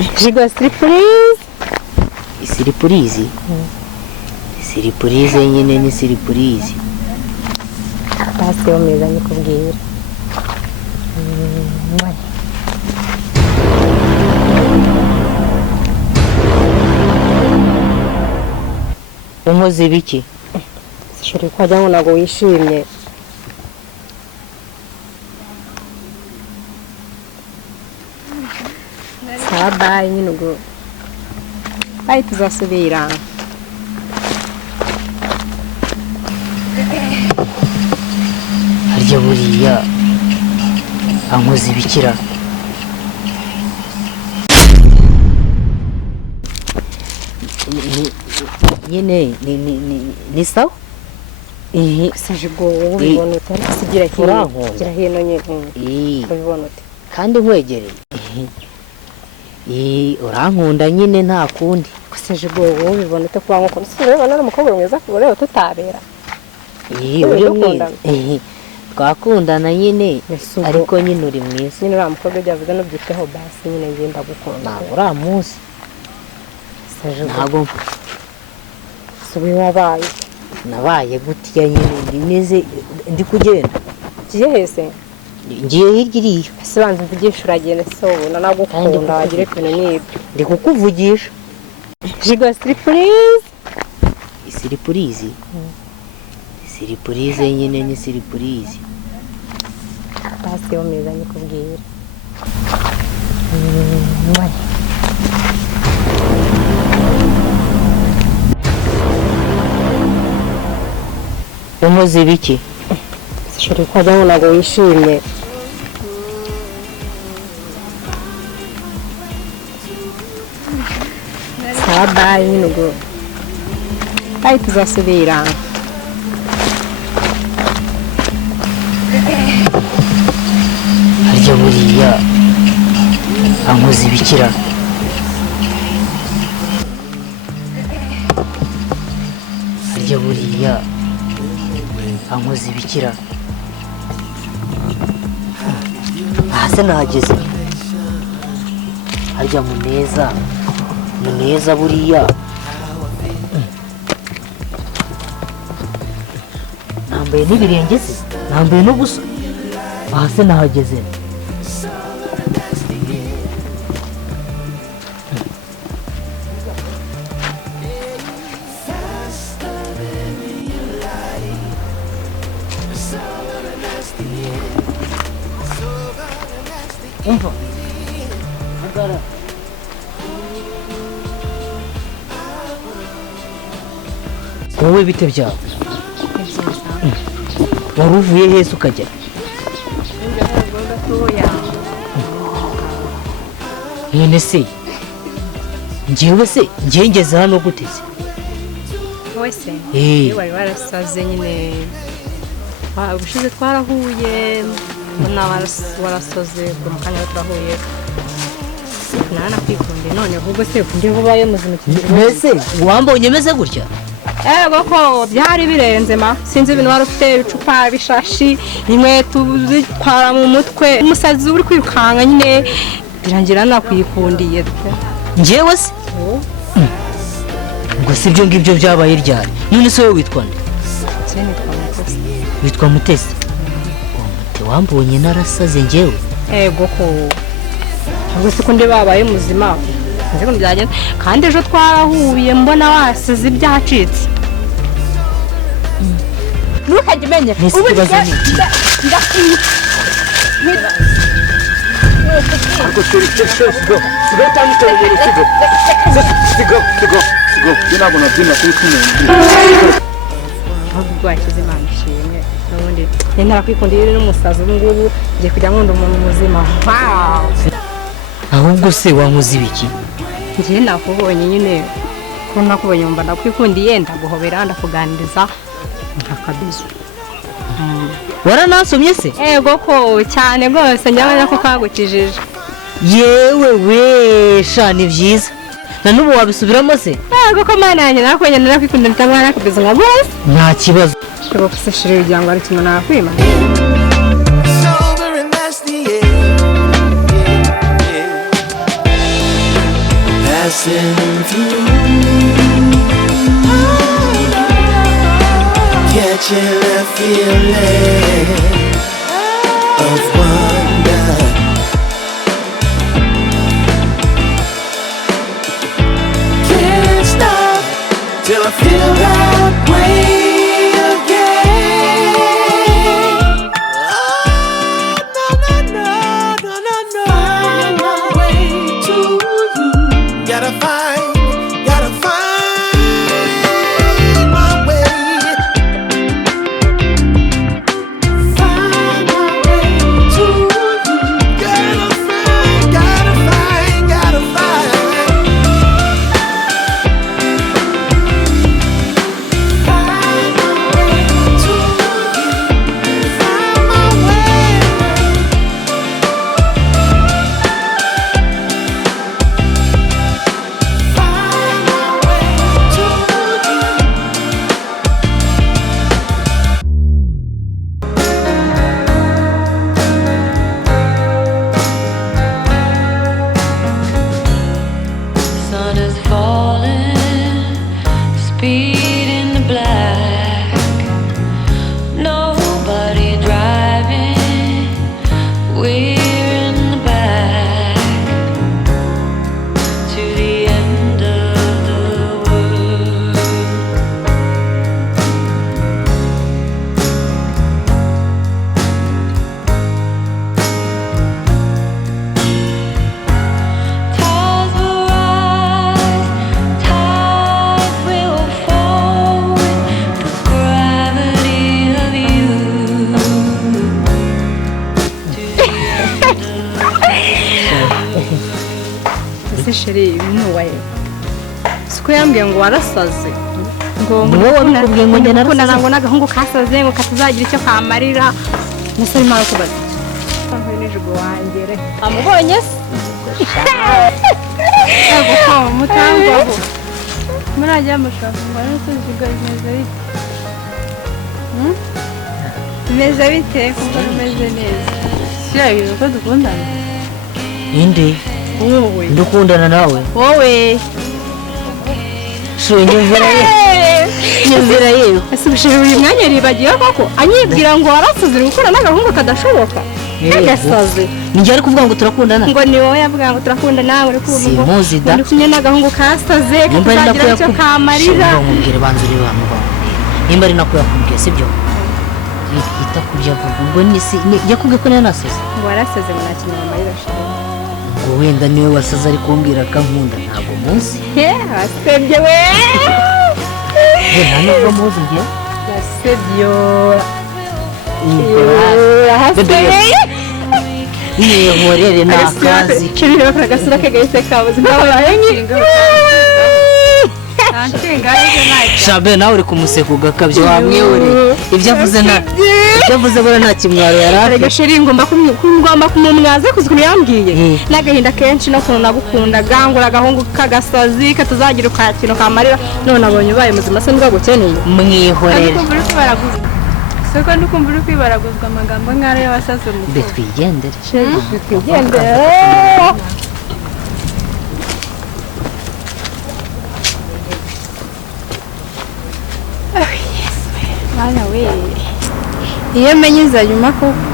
Jigo surprise. Surprise? Surprise nyine ni surprise. Basi omeza nikubwira. Unkoze biki? Sishuri kwajya ngo nago wishimye. Bye nyine ubwo. Bye tuzasubira. Harya buriya ankoze ibikira. Nyine ni sawa? Sajigo ubibona utari kusigira hino nyine. Ubibona uti. Kandi nkwegereye. Urankunda nyine nta kundi. Sajigo ubibona ute kuba nko urabona n'umukobwa mwiza kureba tutabera. Twakundana nyine ariko nyine uri mwiza. Nyine uriya mukobwa byavuze n'ubyiteho basi nyine ngenda gukunda. Uriya munsi ntabwo subi wabaye. Nabaye gutiya nyine ndimeze ndi kugenda. Kiye hese? Ngiye hirya iriyo. Ese banze mvugisha uragenda se ubona nagukunda wagire ibintu n'ibyo. Ndi kukuvugisha. Jigo surprise. Surprise? Surprise nyine ni surprise. Basi omeza nikubwira. Unkoze biki? Sishuri kwajya ngo nago wishimye. Bye nyine ubwo. Bye tuzasubira. Harya buriya ankoze ibikira. Harya buriya ankoze ibikira. Hase nahageze. Harya muneza buriya. Nambaye n'ibirenge se? Nambaye n'ubusa. Hase nahageze. Umva. Agara. Wowe bite byawe? Wari uvuye hese ukajya? None se njyewe ngeze hano gute se? Wese wari warasaze nyine. Ubushize twarahuye mbona warasoze ku mukanya turahuye. Nana kwikunde none ahubwo se kunde vubaye muzima kigero. Mbese wambonye meze gutya? Ego ko byari birenze ma sinzi ibintu wari ufite icupa bishashi inkweto zitwara mu mutwe umusazi uri kwirukanga nyine birangira nakwikundiye. Njyewe se ngo si byo ngibyo byabaye ryari? None se wowe witwa nde? Witwa Mutesi. Wambonye narasaze njyewe? Ego ko ubwo se kunde babaye muzima nzi byagenda kandi ejo twarahuye mbona wasize ibyacitse. Ntukajye umenya ubu Ariko sigo tamutegere sigo ntabwo nabyina kuri kumwe ahubwo wakize Imana ishimwe n'ubundi ntara kwikundira n'umusazi ubu ngubu ngiye kujya nkunda umuntu muzima. Ahubwo se wankoze ibiki? Njye nakubonye nyine ko nakubonye mba ndakwikundiye ndaguhobera ndakuganiriza nkakabizo. Waranasomye se? Ego ko cyane rwose njyabona ko kagukijije. Yewe we sha ni byiza. Na nubu wabisubiramo se? Ego ko Mana yanjye nakwenye ndakwikunda ndamwana nakabizo nka rwose. Nta kibazo. Ego ko se shiri kugira ngo ari kimwe nakwima. passing through, catching a feeling of wonder. Can't stop till I feel that way again. Oh, no, no, no, no, no, no. Find my way to you. Gotta find my way. Find my way to you. Gotta find. Find my way to you. Find my way. Find my way to you. Sun is falling, speed in the black. Nobody driving, we're in the back to the end of the world. Tides will rise, tides will fall with the gravity of you. To the end ese sheri binuwaye siko yambwiye ngo warasaze ngo Ni wowe wabikubwiye ngo njye narasaze? ngo n'agahungu kasaze ngo katazagira icyo kamarira musore mpamvu kubaza nkuye n'ijugo wangere amubonye se yego ko mutambaho murajya mushaka ngo n'utuziga bimeze bite bimeze bite kuko bimeze neza shyira ibintu ko dukundana inde wowe ndukundana nawe wowe shuye nyumvira yewe ese ubushize uyu mwanya ribagiye koko anyibwira ngo warasaze uri gukora n'agahungu kadashoboka kagasaze ninjye ari kuvuga ngo turakundana ngo ni wowe yavuga ngo turakunda nawe uri kumva ngo Simuzi da. uri kumwe n'agahungu kasaze nimba ari nako katazagira icyo kamarira mubwire banza urebe hano bawe nimba ari nako yakubwiye sibyo yita kubyo avuga ubwo yakubwiye ko niyo nasaze ngo warasaze ngo nta kintu wamarira shaka ngo wenda niwe wasaze ari kumbwira ko ankunda ntabwo munsi wasebye we nta nubwo muzi njye wasebye ahasebeye nihorere ni akazi kirire bakora agasura kagahise kabuze ngabaye shabe nawe uri kumuseka ugakabye wamwihoreye ibyo avuze bora nta kimwaro yari afite rega sheri ngomba kumumwaza kuzikuru yambwiye n'agahinda kenshi no kuntu nagukundaga ngo agahungu kagasazi katazagira ukakino kamarira none abonye ubaye muzima se ndwagukeneye mwihorere soko ndukumva uri kwibaraguzwa amagambo nk'ayo y'abasaza mu mbe twigendere twigendere mwana we iyo menye iza nyuma koko